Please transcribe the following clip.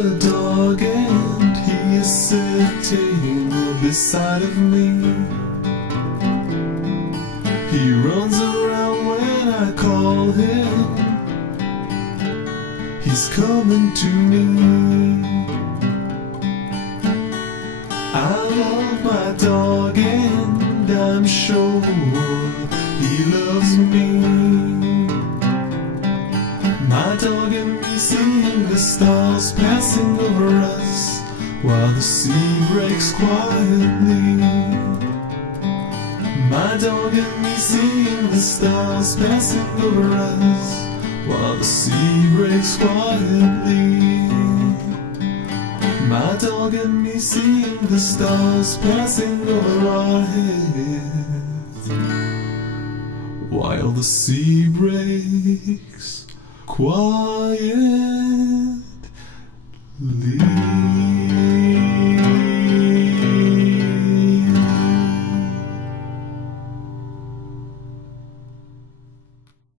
a dog and he is sitting beside of me. He runs around when I call him. He's coming to me. I love my dog and I'm sure he loves me. My dog and me seeing the stars passing over us while the sea breaks quietly. My dog and me seeing the stars passing over us while the sea breaks quietly. My dog and me seeing the stars passing over our heads while the sea breaks quietly.